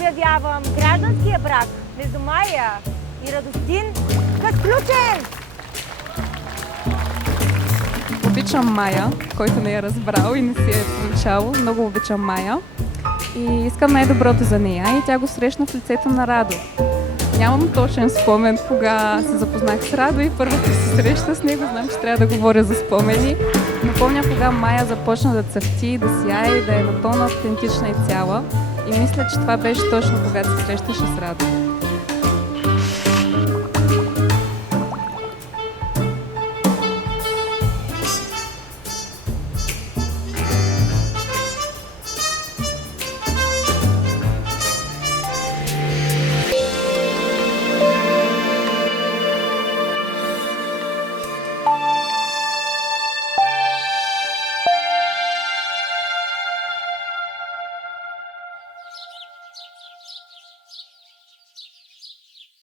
обявявам гражданския брак между Майя и Радостин за сключен! Обичам Майя, който не е разбрал и не си е получавал. Много обичам Майя и искам най-доброто за нея и тя го срещна в лицето на Радо. Нямам точен спомен кога се запознах с Радо и първата си среща с него. Знам, че трябва да говоря за спомени. Но помня кога Майя започна да цъфти, да сияе и да е напълно автентична и цяла. И мисля, че това беше точно когато се срещаше с Радо.